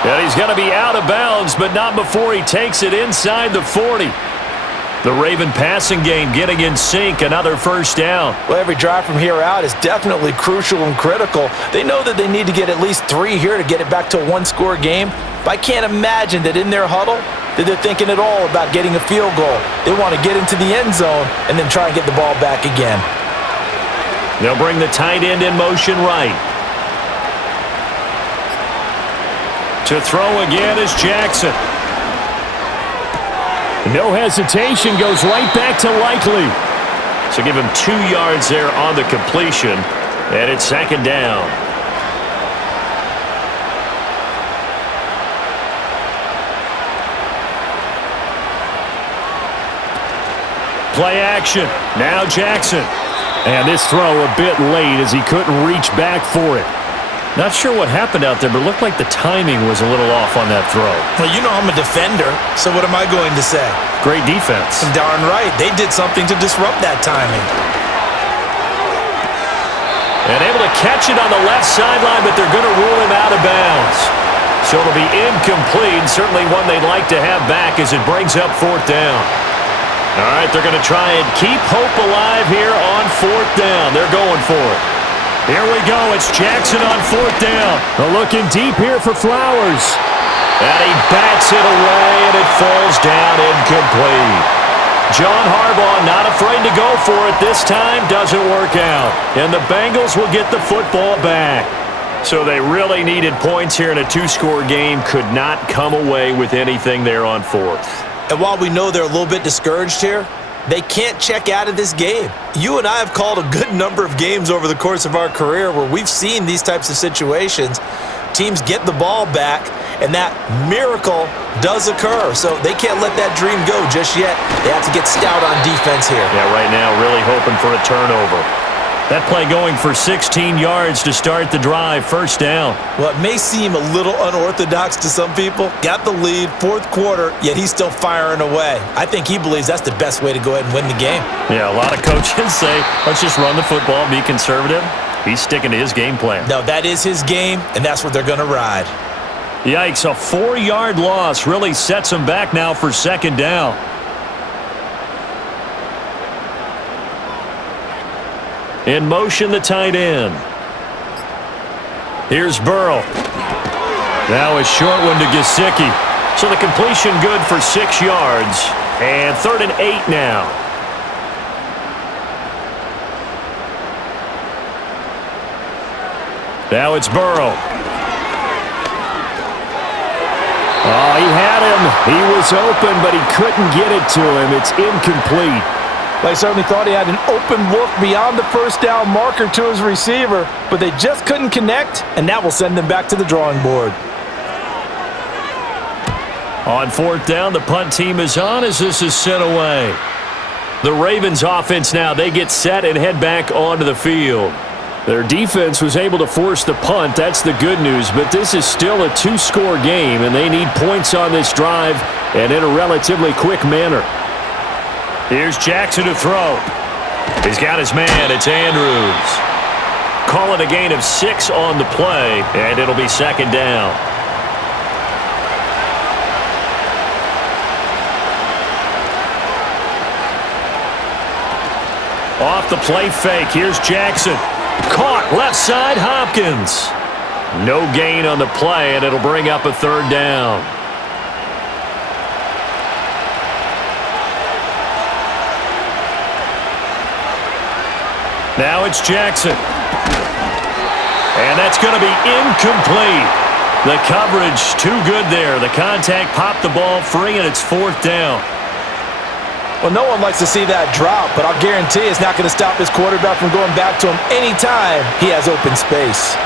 And he's going to be out of bounds, but not before he takes it inside the 40. The Raven passing game getting in sync, another first down. Well, every drive from here out is definitely crucial and critical. They know that they need to get at least 3 here to get it back to a 1-score game. But I can't imagine that in their huddle that they're thinking at all about getting a field goal. They want to get into the end zone and then try and get the ball back again. They'll bring the tight end in motion right. To throw again is Jackson. No hesitation, goes right back to Likely. So give him 2 yards there on the completion, and it's second down. Play action. Now Jackson. And this throw a bit late as he couldn't reach back for it. Not sure what happened out there, but it looked like the timing was a little off on that throw. Well, you know I'm a defender, so what am I going to say? Great defense. Darn right. They did something to disrupt that timing. And able to catch it on the left sideline, but they're going to rule him out of bounds. So it'll be incomplete, certainly one they'd like to have back as it brings up fourth down. All right, they're going to try and keep hope alive here on fourth down. They're going for it. Here we go. It's Jackson on fourth down. Looking deep here for Flowers. And he bats it away, and it falls down incomplete. John Harbaugh not afraid to go for it this time. Doesn't work out. And the Bengals will get the football back. So they really needed points here in a 2-score game. Could not come away with anything there on fourth. And while we know they're a little bit discouraged here, they can't check out of this game. You and I have called a good number of games over the course of our career where we've seen these types of situations. Teams get the ball back, and that miracle does occur. So they can't let that dream go just yet. They have to get stout on defense here. Yeah, right now really hoping for a turnover. That play going for 16 yards to start the drive, first down. Well, it may seem a little unorthodox to some people. Got the lead, fourth quarter, yet he's still firing away. I think he believes that's the best way to go ahead and win the game. Yeah, a lot of coaches say, let's just run the football, be conservative. He's sticking to his game plan. No, that is his game, and that's what they're going to ride. Yikes, a 4-yard loss really sets him back now for second down. In motion, the tight end. Here's Burrow. Now a short one to Gesicki. So the completion good for 6 yards. And 3rd and 8 now. Now it's Burrow. Oh, he had him. He was open, but he couldn't get it to him. It's incomplete. They certainly thought he had an open look beyond the first down marker to his receiver, but they just couldn't connect, and that will send them back to the drawing board. On fourth down, the punt team is on as this is sent away. The Ravens offense now, they get set and head back onto the field. Their defense was able to force the punt. That's the good news, but this is still a 2-score game, and they need points on this drive and in a relatively quick manner. Here's Jackson to throw. He's got his man. It's Andrews. Call it a gain of 6 on the play, and it'll be second down. Off the play fake. Here's Jackson. Caught left side, Hopkins. No gain on the play, and it'll bring up a 3rd down. Now it's Jackson. And that's going to be incomplete. The coverage too good there. The contact popped the ball free, and it's 4th down. Well, no one likes to see that drop, but I'll guarantee it's not going to stop his quarterback from going back to him anytime he has open space.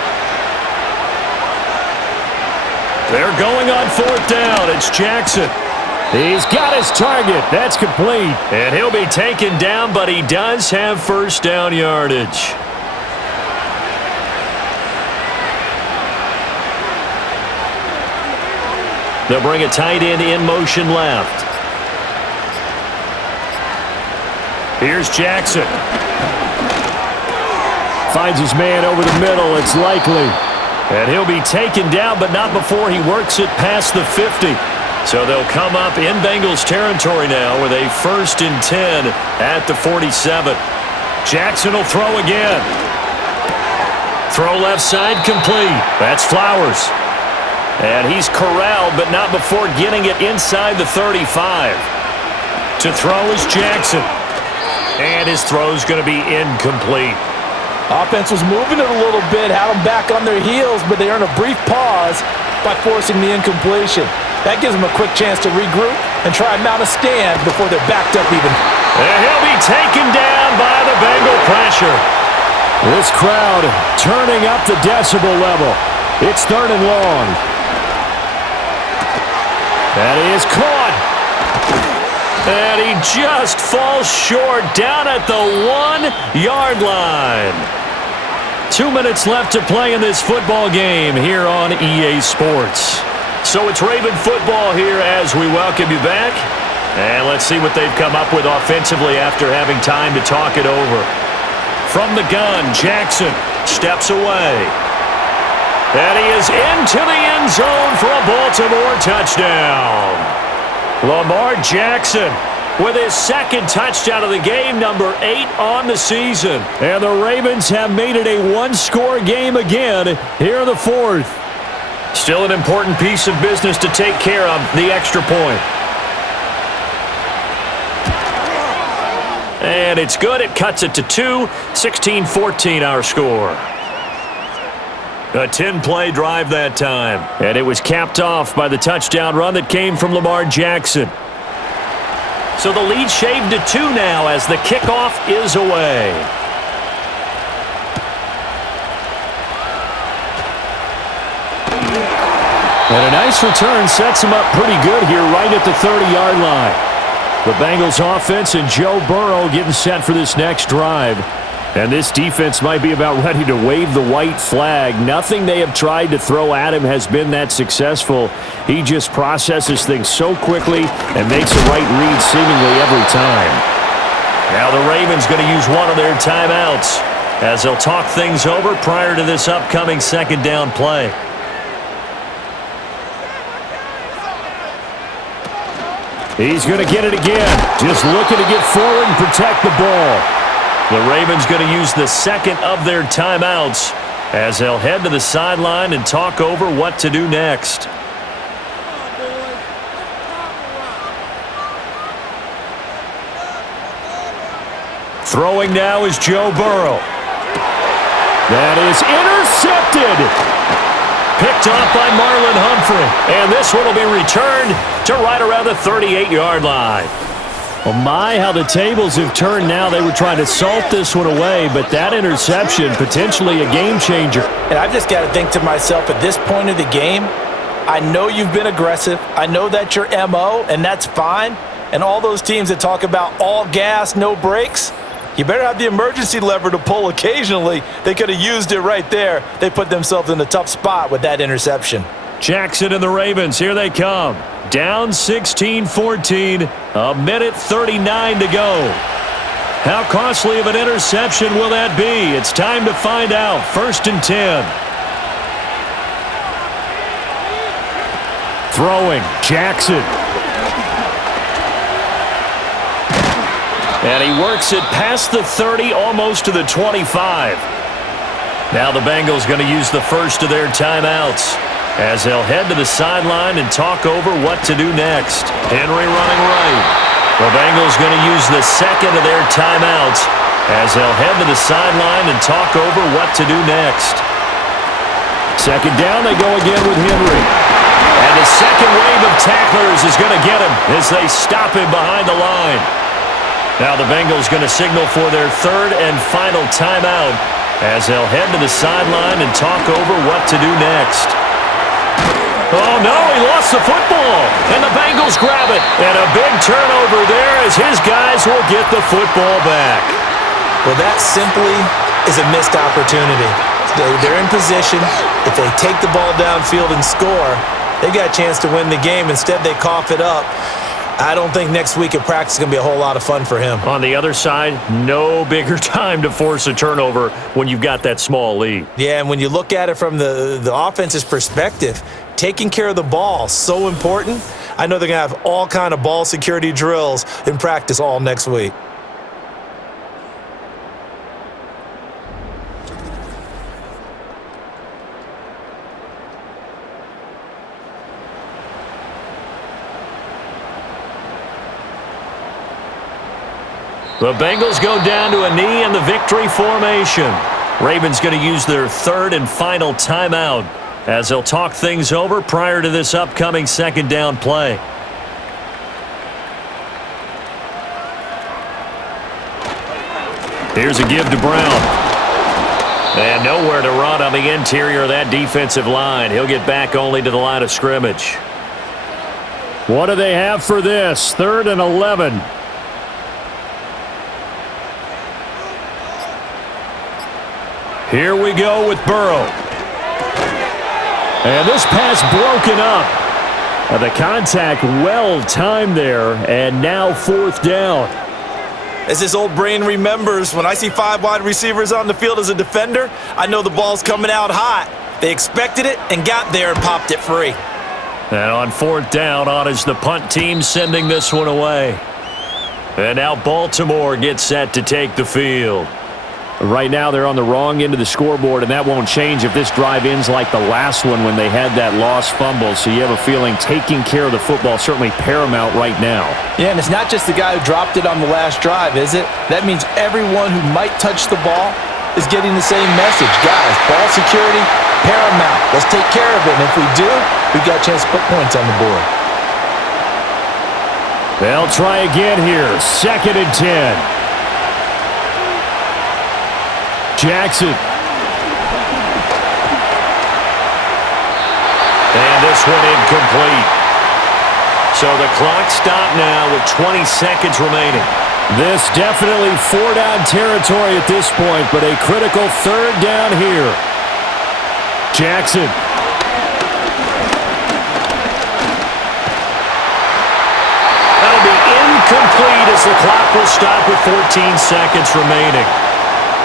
They're going on 4th down. It's Jackson. He's got his target. That's complete. And he'll be taken down, but he does have first down yardage. They'll bring a tight end in motion left. Here's Jackson. Finds his man over the middle. It's Likely. And he'll be taken down, but not before he works it past the 50. So they'll come up in Bengals territory now with a 1st and 10 at the 47. Jackson will throw again. Throw left side complete. That's Flowers. And he's corralled, but not before getting it inside the 35. To throw is Jackson. And his throw's going to be incomplete. Offense was moving it a little bit, had them back on their heels, but they earned a brief pause by forcing the incompletion. That gives them a quick chance to regroup and try and mount a stand before they're backed up even. And he'll be taken down by the Bengal pressure. This crowd turning up the decibel level. It's 3rd and long. That is caught. And he just falls short down at the 1-yard line. 2 minutes left to play in this football game here on EA Sports. So it's Raven football here as we welcome you back. And let's see what they've come up with offensively after having time to talk it over. From the gun, Jackson steps away. And he is into the end zone for a Baltimore touchdown. Lamar Jackson with his 2nd touchdown of the game, number 8 on the season. And the Ravens have made it a 1-score game again here in the 4th. Still an important piece of business to take care of, the extra point. And it's good. It cuts it to 2. 16-14 our score. A 10-play drive that time. And it was capped off by the touchdown run that came from Lamar Jackson. So the lead shaved to 2 now as the kickoff is away. And a nice return sets him up pretty good here right at the 30-yard line. The Bengals offense and Joe Burrow getting set for this next drive. And this defense might be about ready to wave the white flag. Nothing they have tried to throw at him has been that successful. He just processes things so quickly and makes a right read seemingly every time. Now the Ravens going to use one of their timeouts as they'll talk things over prior to this upcoming 2nd down play. He's going to get it again. Just looking to get forward and protect the ball. The Ravens going to use the 2nd of their timeouts as they'll head to the sideline and talk over what to do next. Throwing now is Joe Burrow. That is intercepted. Picked off by Marlon Humphrey. And this one will be returned to right around the 38-yard line. Well, my, how the tables have turned now. They were trying to salt this one away, but that interception, potentially a game changer. And I've just got to think to myself, at this point of the game, I know you've been aggressive. I know that's your MO, and that's fine. And all those teams that talk about all gas, no brakes, you better have the emergency lever to pull occasionally. They could have used it right there. They put themselves in a tough spot with that interception. Jackson and the Ravens, here they come. Down 16-14, a minute 39 to go. How costly of an interception will that be? It's time to find out. 1st and 10. Throwing, Jackson. And he works it past the 30, almost to the 25. Now the Bengals going to use the 1st of their timeouts as they'll head to the sideline and talk over what to do next. Henry running right. The Bengals going to use the 2nd of their timeouts as they'll head to the sideline and talk over what to do next. 2nd down, they go again with Henry. And the 2nd wave of tacklers is going to get him as they stop him behind the line. Now the Bengals going to signal for their 3rd and final timeout as they'll head to the sideline and talk over what to do next. Oh, no, he lost the football, and the Bengals grab it. And a big turnover there as his guys will get the football back. Well, that simply is a missed opportunity. They're in position. If they take the ball downfield and score, they've got a chance to win the game. Instead, they cough it up. I don't think next week at practice is going to be a whole lot of fun for him. On the other side, no bigger time to force a turnover when you've got that small lead. Yeah, and when you look at it from the offense's perspective, taking care of the ball, so important. I know they're going to have all kind of ball security drills in practice all next week. The Bengals go down to a knee in the victory formation. Ravens going to use their third and final timeout as they'll talk things over prior to this upcoming second down play. Here's a give to Brown. And nowhere to run on the interior of that defensive line. He'll get back only to the line of scrimmage. What do they have for this? 3rd and 11. Here we go with Burrow. And this pass broken up. The contact well timed there, and now 4th down. As this old brain remembers, when I see 5 wide receivers on the field as a defender, I know the ball's coming out hot. They expected it and got there and popped it free. And on 4th down, on is the punt team sending this one away. And now Baltimore gets set to take the field. Right now they're on the wrong end of the scoreboard, and that won't change if this drive ends like the last one when they had that lost fumble. So you have a feeling taking care of the football certainly paramount right now. Yeah, and it's not just the guy who dropped it on the last drive, is it? That means everyone who might touch the ball is getting the same message. Guys, ball security, paramount. Let's take care of it, and if we do, we've got a chance to put points on the board. They'll try again here. 2nd and 10. Jackson. And this one incomplete. So the clock stopped now with 20 seconds remaining. This definitely 4-down territory at this point, but a critical 3rd down here. Jackson. That'll be incomplete as the clock will stop with 14 seconds remaining.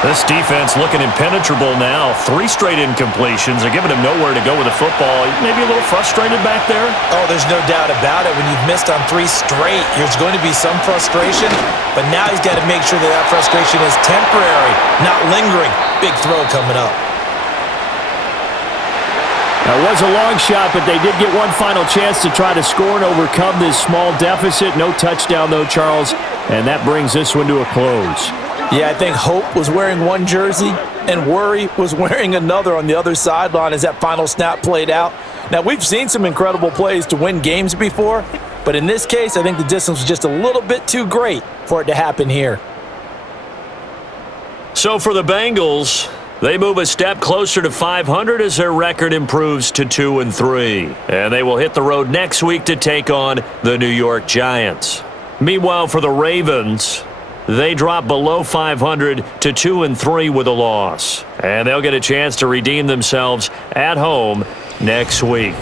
This defense looking impenetrable now. 3 straight incompletions. They're giving him nowhere to go with the football. Maybe a little frustrated back there. Oh, there's no doubt about it. When you've missed on 3 straight, there's going to be some frustration. But now he's got to make sure that that frustration is temporary, not lingering. Big throw coming up. That was a long shot, but they did get one final chance to try to score and overcome this small deficit. No touchdown, though, Charles. And that brings this one to a close. Yeah, I think hope was wearing one jersey and worry was wearing another on the other sideline as that final snap played out. Now, we've seen some incredible plays to win games before, but in this case, I think the distance was just a little bit too great for it to happen here. So for the Bengals, they move a step closer to 500 as their record improves to 2-3. And they will hit the road next week to take on the New York Giants. Meanwhile, for the Ravens, they drop below 500 to 2-3 with a loss. And they'll get a chance to redeem themselves at home next week.